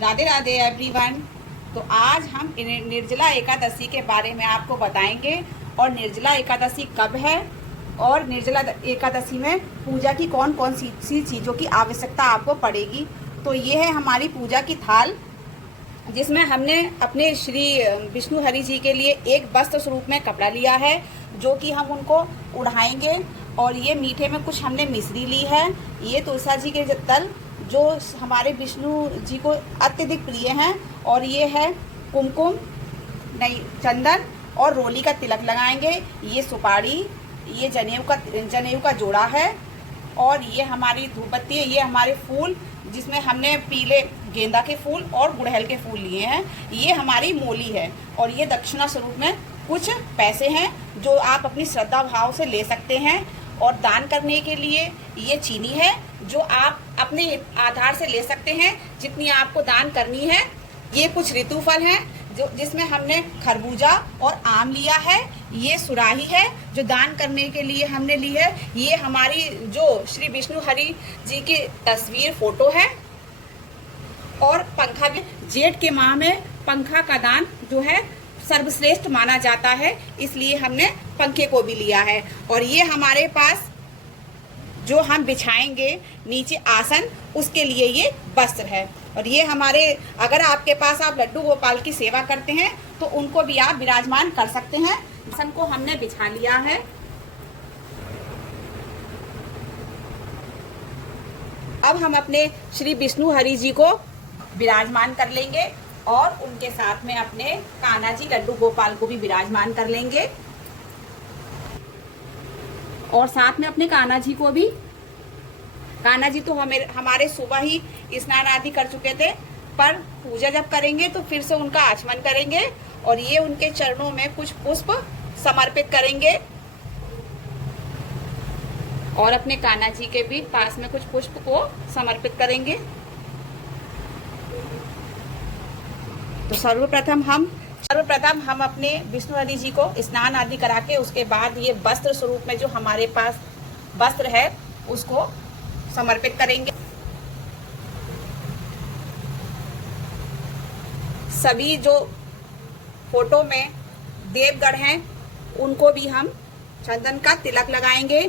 Radhe Radhe everyone. तो आज हम निर्जला एकादशी के बारे में आपको बताएंगे और निर्जला एकादशी कब है और निर्जला एकादशी में पूजा की कौन कौन सी चीज़ों की आवश्यकता आपको पड़ेगी। तो ये है हमारी पूजा की थाल, जिसमें हमने अपने श्री विष्णु हरि जी के लिए एक वस्त्र स्वरूप में कपड़ा लिया है, जो कि हम उनको उड़ाएंगे। और ये मीठे में कुछ हमने मिश्री ली है। ये तुलसा जी के तल जो हमारे विष्णु जी को अत्यधिक प्रिय हैं। और ये है कुमकुम, नहीं चंदन और रोली का तिलक लगाएंगे। ये सुपारी, ये जनेऊ का जोड़ा है। और ये हमारी धूपबत्ती है। ये हमारे फूल, जिसमें हमने पीले गेंदा के फूल और गुड़हल के फूल लिए हैं। ये हमारी मोली है। और ये दक्षिणा स्वरूप में कुछ पैसे हैं जो आप अपनी श्रद्धा भाव से ले सकते हैं। और दान करने के लिए ये चीनी है, जो आप अपने आधार से ले सकते हैं जितनी आपको दान करनी है। ये कुछ ऋतु फल हैं जिसमें हमने खरबूजा और आम लिया है। ये सुराही है जो दान करने के लिए हमने ली है। ये हमारी जो श्री विष्णु हरि जी की तस्वीर फोटो है। और पंखा भी, जेठ के माह में पंखा का दान जो है सर्वश्रेष्ठ माना जाता है, इसलिए हमने पंखे को भी लिया है। और ये हमारे पास जो हम बिछाएंगे नीचे आसन, उसके लिए ये वस्त्र है। और ये हमारे, अगर आपके पास आप लड्डू गोपाल की सेवा करते हैं तो उनको भी आप विराजमान कर सकते हैं। आसन को हमने बिछा लिया है। अब हम अपने श्री विष्णु हरि जी को विराजमान कर लेंगे और उनके साथ में अपने कान्हा जी लड्डू गोपाल को भी विराजमान कर लेंगे। और साथ में अपने कान्हा जी को भी, कान्हा जी तो हमारे सुबह ही स्नान आदि कर चुके थे, पर पूजा जब करेंगे तो फिर से उनका आचमन करेंगे और ये उनके चरणों में कुछ पुष्प समर्पित करेंगे। और अपने कान्हा जी के भी पास में कुछ पुष्प को समर्पित करेंगे। तो सर्वप्रथम हम अपने विष्णु हरि जी को स्नान आदि करा के, उसके बाद ये वस्त्र स्वरूप में जो हमारे पास वस्त्र है उसको समर्पित करेंगे। सभी जो फोटो में देवगण हैं उनको भी हम चंदन का तिलक लगाएंगे।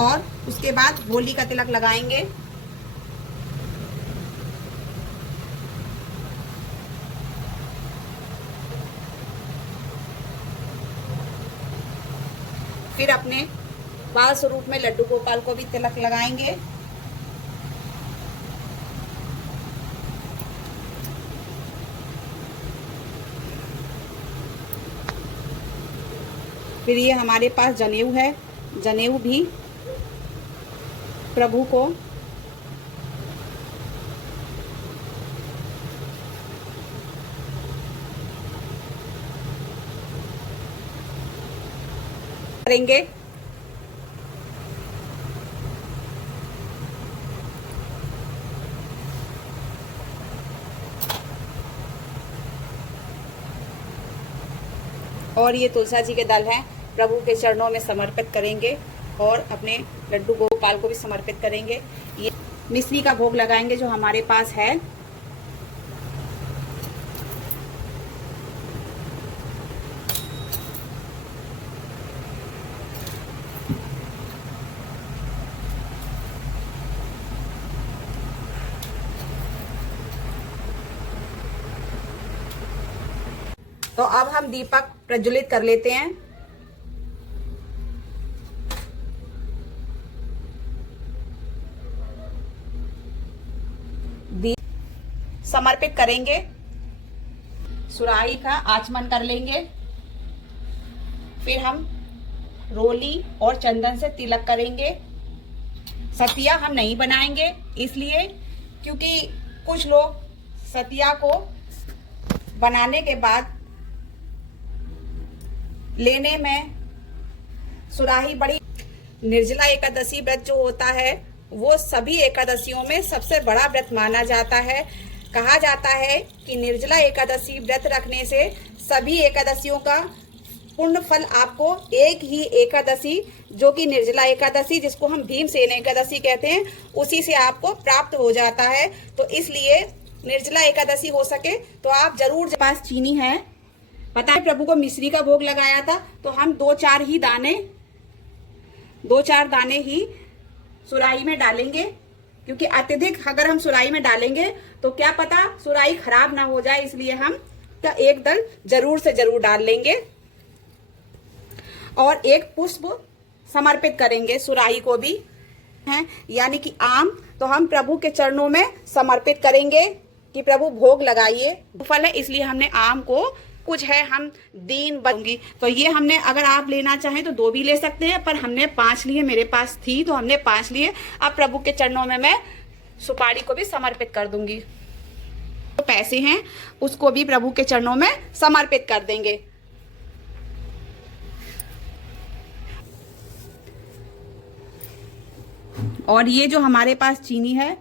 और उसके बाद होली का तिलक लगाएंगे। फिर अपने बाल स्वरूप में लड्डू गोपाल को भी तिलक लगाएंगे। फिर ये हमारे पास जनेऊ है। जनेऊ भी प्रभु को करेंगे। और ये तुलसा जी के दल हैं, प्रभु के चरणों में समर्पित करेंगे और अपने लड्डू गोपाल को भी समर्पित करेंगे। ये मिश्री का भोग लगाएंगे जो हमारे पास है। तो अब हम दीपक प्रज्वलित कर लेते हैं। दीप समर्पित करेंगे। सुराही का आचमन कर लेंगे। फिर हम रोली और चंदन से तिलक करेंगे। सतिया हम नहीं बनाएंगे, इसलिए क्योंकि कुछ लोग सतिया को बनाने के बाद लेने में सुराही बड़ी। निर्जला एकादशी व्रत जो होता है वो सभी एकादशियों में सबसे बड़ा व्रत माना जाता है। कहा जाता है कि निर्जला एकादशी व्रत रखने से सभी एकादशियों का पूर्ण फल आपको एक ही एकादशी, जो कि निर्जला एकादशी, जिसको हम भीमसेन एकादशी कहते हैं, उसी से आपको प्राप्त हो जाता है। तो इसलिए निर्जला एकादशी हो सके तो आप जरूर, पास चीनी है, पता है प्रभु को मिश्री का भोग लगाया था, तो हम दो चार दाने ही सुराही में डालेंगे, क्योंकि अत्यधिक अगर हम सुराही में डालेंगे तो क्या पता सुराही खराब ना हो जाए, इसलिए हम एक दल जरूर से जरूर डाल लेंगे। और एक पुष्प समर्पित करेंगे सुराही को भी है, यानी कि आम, तो हम प्रभु के चरणों में समर्पित करेंगे कि प्रभु भोग लगाइए। फल है इसलिए हमने आम को, कुछ है हम दीन बनूंगी, तो ये हमने, अगर आप लेना चाहें तो 2 भी ले सकते हैं, पर हमने 5 लिए, मेरे पास थी तो हमने 5 लिए। अब प्रभु के चरणों में मैं सुपारी को भी समर्पित कर दूंगी। तो पैसे हैं उसको भी प्रभु के चरणों में समर्पित कर देंगे। और ये जो हमारे पास चीनी है,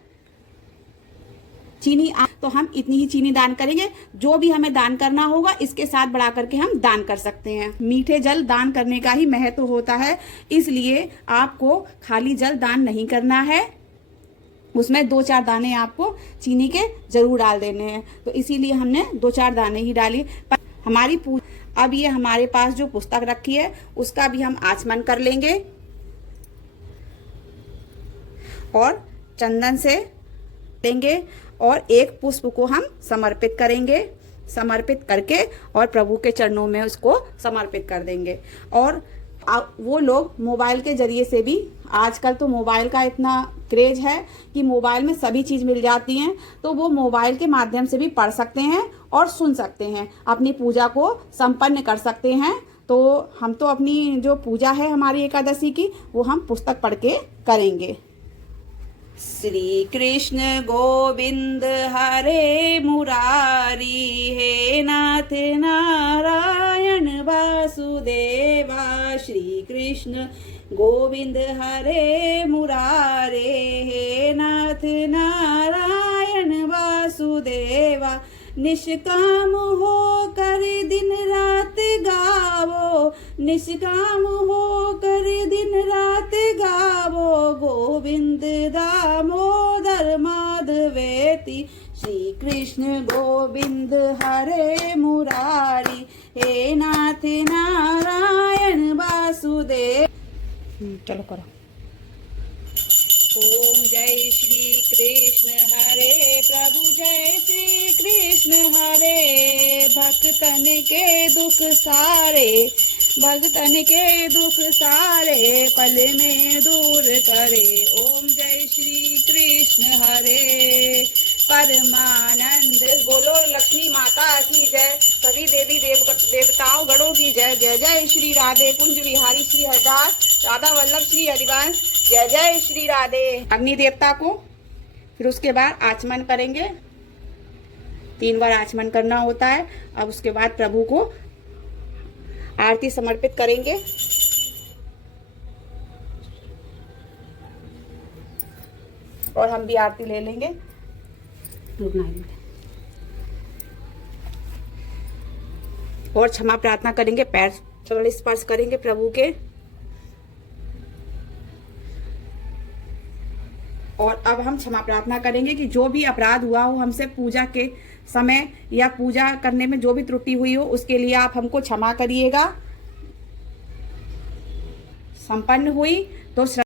चीनी तो हम इतनी ही चीनी दान करेंगे, जो भी हमें दान करना होगा इसके साथ बढ़ा करके हम दान कर सकते हैं। मीठे जल दान करने का ही महत्व होता है, इसलिए आपको खाली जल दान नहीं करना है, उसमें 2-4 दाने आपको चीनी के जरूर डाल देने हैं। तो इसीलिए हमने 2-4 दाने ही डाली। पर हमारी अब ये हमारे पास जो पुस्तक रखी है उसका भी हम आचमन कर लेंगे और चंदन से देंगे, और एक पुष्प को हम समर्पित करेंगे, समर्पित करके और प्रभु के चरणों में उसको समर्पित कर देंगे। और वो लोग मोबाइल के जरिए से भी, आजकल तो मोबाइल का इतना क्रेज है कि मोबाइल में सभी चीज़ मिल जाती हैं, तो वो मोबाइल के माध्यम से भी पढ़ सकते हैं और सुन सकते हैं, अपनी पूजा को संपन्न कर सकते हैं। तो हम तो अपनी जो पूजा है हमारी एकादशी की, वो हम पुस्तक पढ़ के करेंगे। श्री कृष्ण गोविंद हरे मुरारी, हे नाथ नारायण वासुदेवा। श्री कृष्ण गोविंद हरे मुरारे, हे नाथ नारायण वासुदेवा। निष्काम हो कर दिन रात गावो, निष्काम हो कर दिन रात गावो, गोविंद दामोदर माधवेति। श्री कृष्ण गोविंद हरे मुरारी, हे नाथ नारायण वासुदेव। चलो करो। ओम जय श्री कृष्ण हरे प्रभु, जय श्री कृष्ण हरे। भक्तन के दुख सारे, भक्तन के दुख सारे पल में दूर करे। ओम जय श्री कृष्ण हरे। परमानंद बोलो लक्ष्मी माता की जय, सभी देवी देवताओं गणों की जय। जय जय श्री राधे कुंज विहारी श्री हरदास राधा वल्लभ श्री हरिवंश। जय जय श्री राधे। अग्नि देवता को फिर उसके बाद आचमन करेंगे, 3 बार आचमन करना होता है। अब उसके बाद प्रभु को आरती समर्पित करेंगे। और हम भी आरती ले लेंगे। और क्षमा प्रार्थना करेंगे, पैर चरण स्पर्श करेंगे प्रभु के। और अब हम क्षमा प्रार्थना करेंगे कि जो भी अपराध हुआ हो हमसे पूजा के समय या पूजा करने में जो भी त्रुटि हुई हो, उसके लिए आप हमको क्षमा करिएगा। संपन्न हुई तो